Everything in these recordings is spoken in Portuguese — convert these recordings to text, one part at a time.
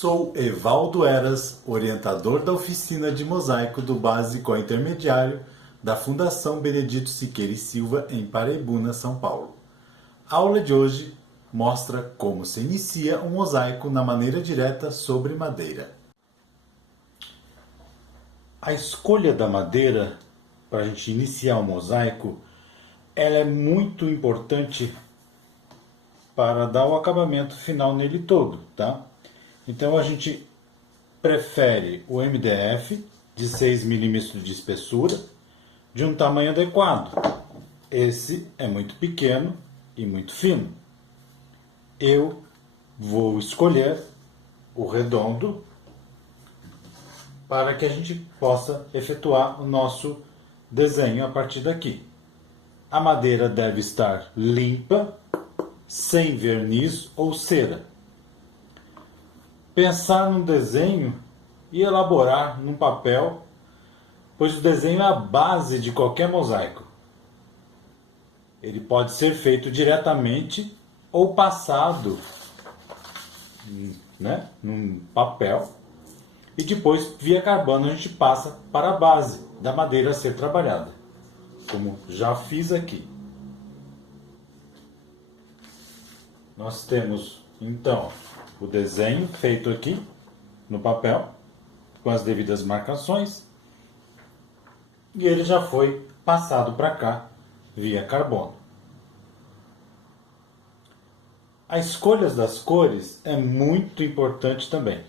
Sou Evaldo Eras, orientador da oficina de mosaico do básico ao intermediário da Fundação Benedito Siqueira e Silva em Paraibuna, São Paulo. A aula de hoje mostra como se inicia um mosaico na maneira direta sobre madeira. A escolha da madeira para a gente iniciar um mosaico, ela é muito importante para dar o acabamento final nele todo, tá? Então a gente prefere o MDF de 6 milímetros de espessura, de um tamanho adequado. Esse é muito pequeno e muito fino. Eu vou escolher o redondo para que a gente possa efetuar o nosso desenho a partir daqui. A madeira deve estar limpa, sem verniz ou cera. Pensar num desenho e elaborar num papel, pois o desenho é a base de qualquer mosaico. Ele pode ser feito diretamente ou passado, num papel, e depois, via carbono, a gente passa para a base da madeira a ser trabalhada, como já fiz aqui. Nós temos, então, o desenho feito aqui no papel, com as devidas marcações, e ele já foi passado para cá via carbono. A escolha das cores é muito importante também.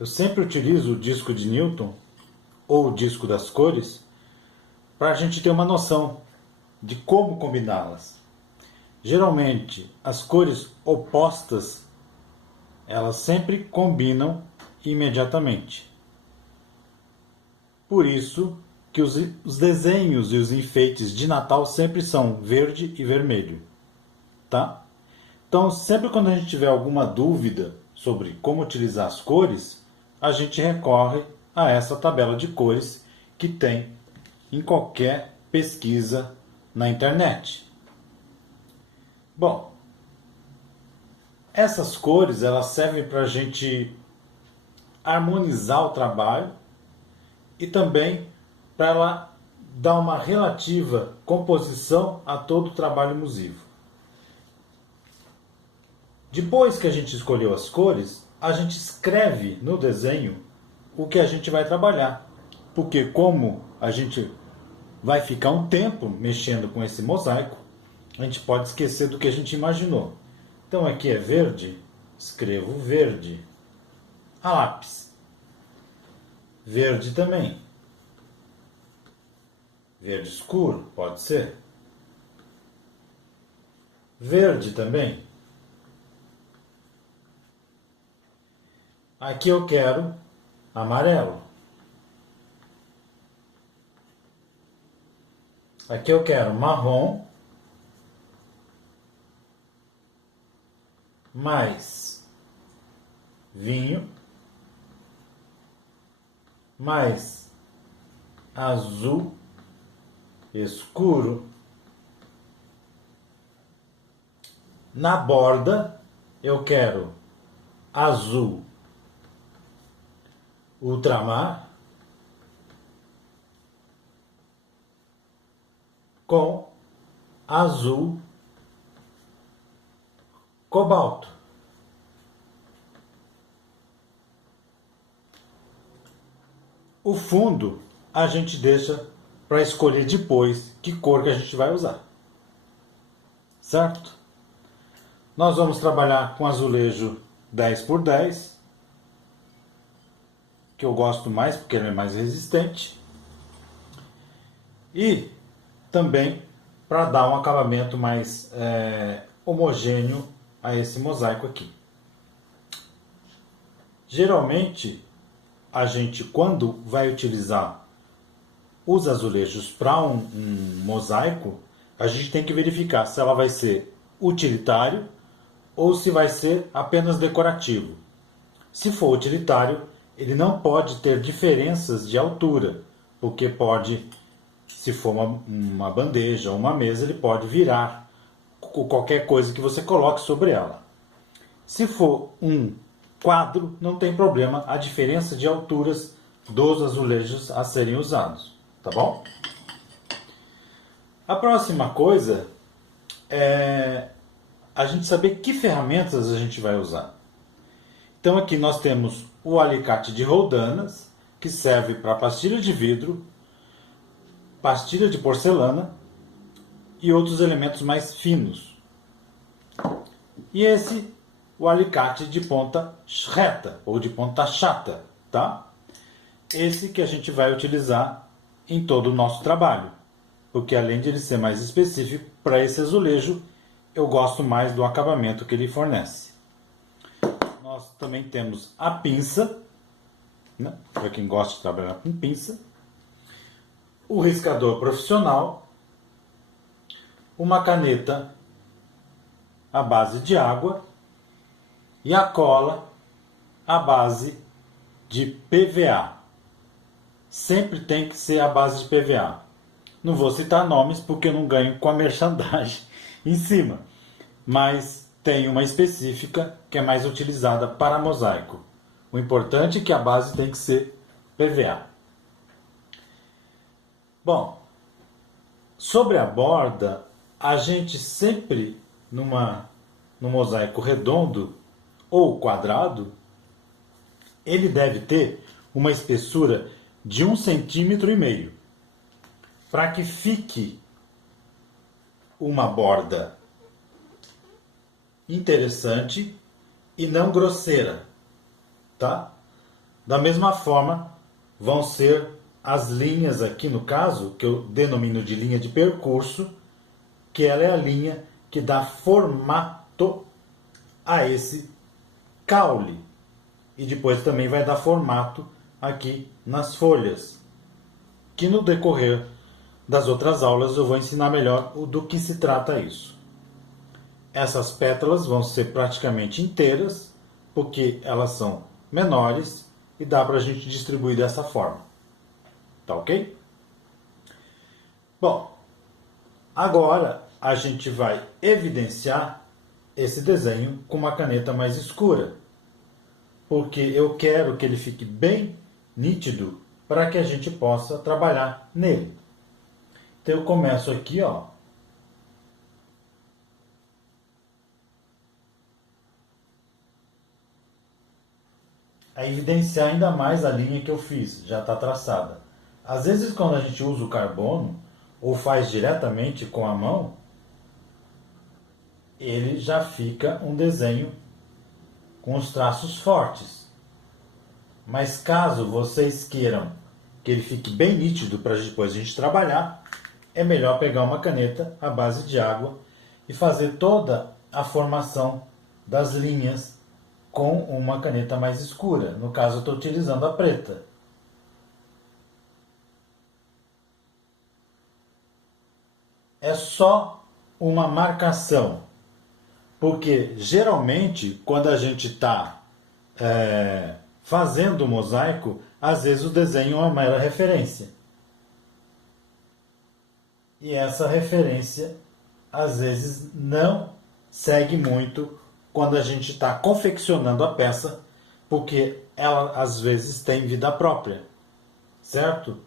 Eu sempre utilizo o disco de Newton, ou o disco das cores, para a gente ter uma noção de como combiná-las. Geralmente, as cores opostas, elas sempre combinam imediatamente. Por isso que os desenhos e os enfeites de Natal sempre são verde e vermelho, tá? Então, sempre quando a gente tiver alguma dúvida sobre como utilizar as cores, a gente recorre a essa tabela de cores que tem em qualquer pesquisa na internet. Bom, essas cores elas servem para a gente harmonizar o trabalho e também para ela dar uma relativa composição a todo o trabalho musivo. Depois que a gente escolheu as cores, a gente escreve no desenho o que a gente vai trabalhar. Porque como a gente vai ficar um tempo mexendo com esse mosaico, a gente pode esquecer do que a gente imaginou. Então aqui é verde, escrevo verde. A lápis. Verde também. Verde escuro, pode ser. Verde também. Aqui eu quero amarelo. Aqui eu quero marrom. Mais vinho. Mais azul escuro. Na borda eu quero azul ultramar com azul cobalto. O fundo a gente deixa para escolher depois que cor que a gente vai usar. Certo? Nós vamos trabalhar com azulejo 10x10, que eu gosto mais porque ele é mais resistente. E também para dar um acabamento mais homogêneo a esse mosaico aqui. Geralmente, a gente, quando vai utilizar os azulejos para um mosaico, a gente tem que verificar se ela vai ser utilitário ou se vai ser apenas decorativo. Se for utilitário, ele não pode ter diferenças de altura, porque pode, se for uma bandeja ou uma mesa, ele pode virar qualquer coisa que você coloque sobre ela. Se for um quadro, não tem problema a diferença de alturas dos azulejos a serem usados, tá bom? A próxima coisa é a gente saber que ferramentas a gente vai usar. Então aqui nós temos o alicate de roldanas, que serve para pastilha de vidro, pastilha de porcelana e outros elementos mais finos. E esse, o alicate de ponta reta ou de ponta chata, tá? Esse que a gente vai utilizar em todo o nosso trabalho, porque além de ele ser mais específico para esse azulejo, eu gosto mais do acabamento que ele fornece. Nós também temos a pinça, né? Para quem gosta de trabalhar com pinça, o riscador profissional, uma caneta à base de água e a cola à base de PVA. Sempre tem que ser à base de PVA. Não vou citar nomes porque eu não ganho com a merchandising em cima, mas tem uma específica que é mais utilizada para mosaico. O importante é que a base tem que ser PVA. Bom, sobre a borda, a gente sempre, no mosaico redondo ou quadrado, ele deve ter uma espessura de 1,5 cm, para que fique uma borda interessante e não grosseira, tá? Da mesma forma, vão ser as linhas aqui no caso, que eu denomino de linha de percurso, que ela é a linha que dá formato a esse caule. E depois também vai dar formato aqui nas folhas, que no decorrer das outras aulas eu vou ensinar melhor do que se trata isso. Essas pétalas vão ser praticamente inteiras, porque elas são menores e dá para a gente distribuir dessa forma. Tá ok? Bom, agora a gente vai evidenciar esse desenho com uma caneta mais escura, porque eu quero que ele fique bem nítido para que a gente possa trabalhar nele. Então eu começo aqui, ó, a evidenciar ainda mais a linha que eu fiz, já está traçada. Às vezes quando a gente usa o carbono ou faz diretamente com a mão, ele já fica um desenho com os traços fortes. Mas caso vocês queiram que ele fique bem nítido para depois a gente trabalhar, é melhor pegar uma caneta à base de água e fazer toda a formação das linhas com uma caneta mais escura. No caso, eu estou utilizando a preta. É só uma marcação, porque geralmente quando a gente está fazendo o mosaico, às vezes o desenho é uma mera referência. E essa referência às vezes não segue muito quando a gente está confeccionando a peça, porque ela às vezes tem vida própria, certo?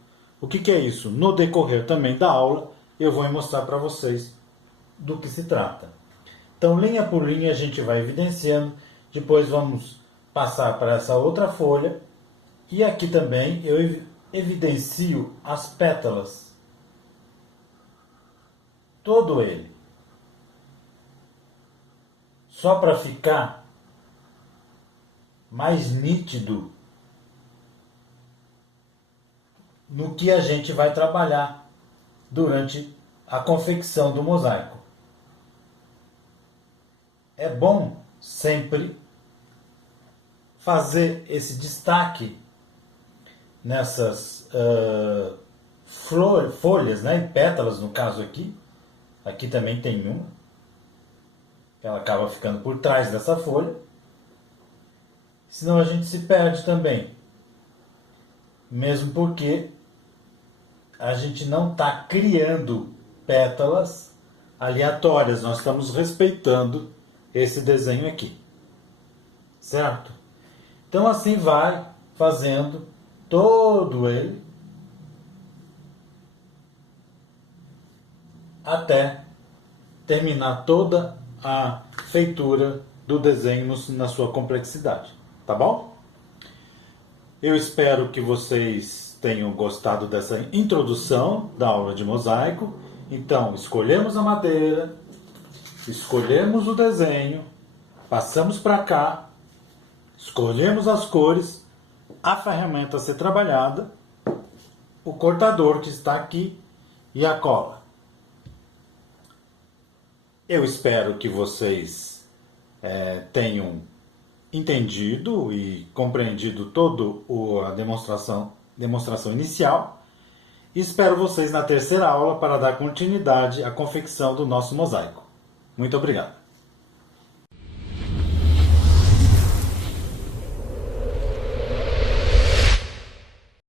O que é isso? No decorrer também da aula eu vou mostrar para vocês do que se trata. Então, linha por linha a gente vai evidenciando, depois vamos passar para essa outra folha, e aqui também eu evidencio as pétalas, todo ele, só para ficar mais nítido no que a gente vai trabalhar durante a confecção do mosaico. É bom sempre fazer esse destaque nessas folhas, né, e pétalas no caso aqui. Aqui também tem uma. Ela acaba ficando por trás dessa folha. Senão a gente se perde também. Mesmo porque a gente não está criando pétalas aleatórias. Nós estamos respeitando esse desenho aqui. Certo? Então assim vai fazendo todo ele até terminar toda a feitura do desenho na sua complexidade, tá bom? Eu espero que vocês tenham gostado dessa introdução da aula de mosaico. Então, escolhemos a madeira, escolhemos o desenho, passamos para cá, escolhemos as cores, a ferramenta a ser trabalhada, o cortador que está aqui e a cola. Eu espero que vocês tenham entendido e compreendido toda a demonstração inicial. E espero vocês na terceira aula para dar continuidade à confecção do nosso mosaico. Muito obrigado.